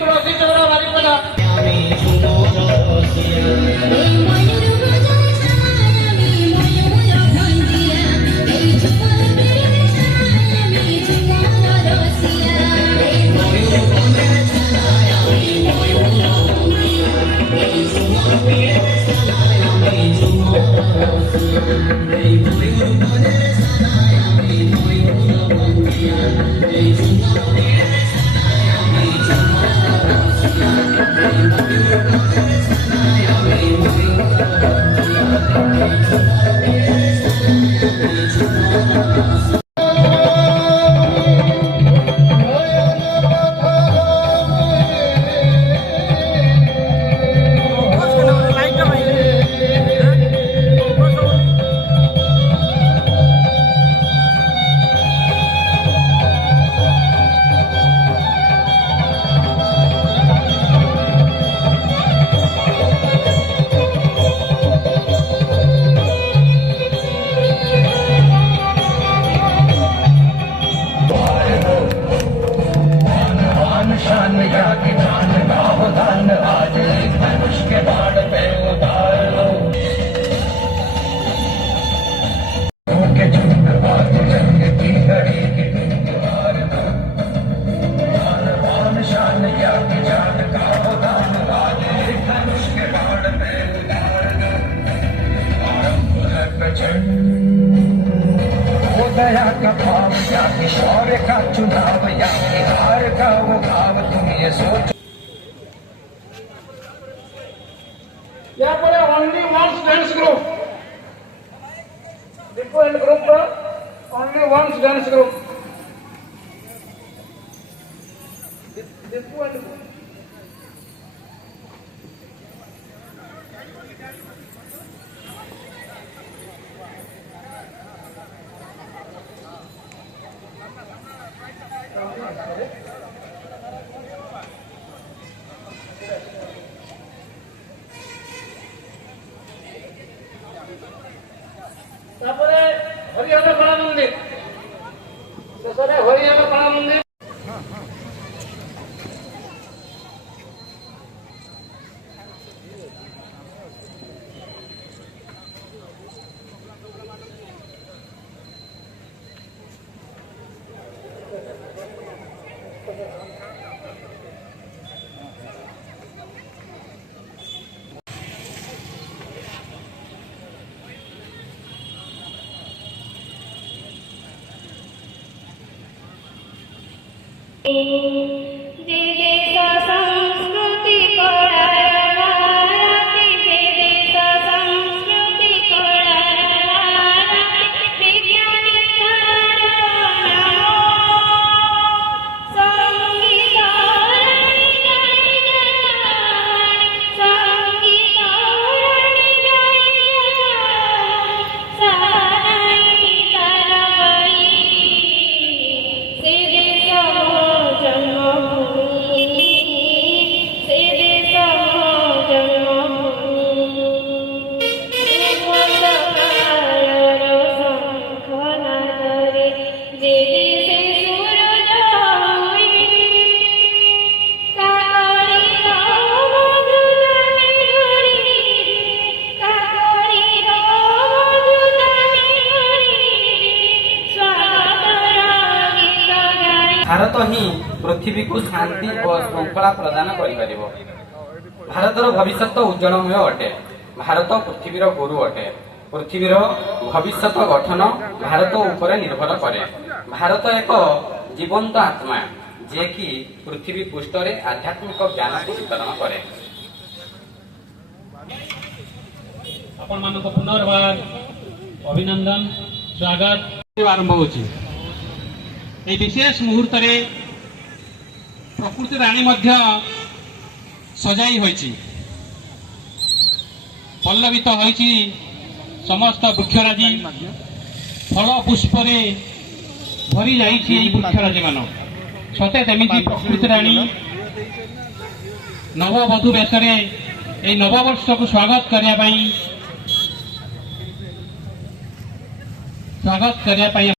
तुलसी चौरा बारिपदा दया का भाव या शौर्य का चुनाव या हार का वो भाव तुम ये सोचो। यहाँ पर only one dance group different group only one dance group Haryana बड़ा मंदिर हरियाणा बड़ा मंदिर भारत ही पृथ्वी को शांति और श्रृंखला प्रदान करिपारिब। भारतर भविष्य उज्जवलमय अटे। भारत पृथ्वीर गुरु अटे। पृथ्वीर भविष्य गठन भारत उपर निर्भर करे। भारत एक जीवंत आत्मा जे कि पृथ्वी पृष्ठरे आध्यात्मिक ज्ञान को वितरण करे। आपण मानको पुनर्बार अभिनंदन स्वागत आरंभ होची। ए विशेष मुहूर्त रे प्रकृति राणी मध्य सजाई होईची, पल्लवित होईची समस्त वृक्षराजी फल पुष्प रे भरी जाईची ए वृक्षराजी मान। सते तेमिति प्रकृति राणी नववधू बेशरे ए नववर्ष को स्वागत करिया पई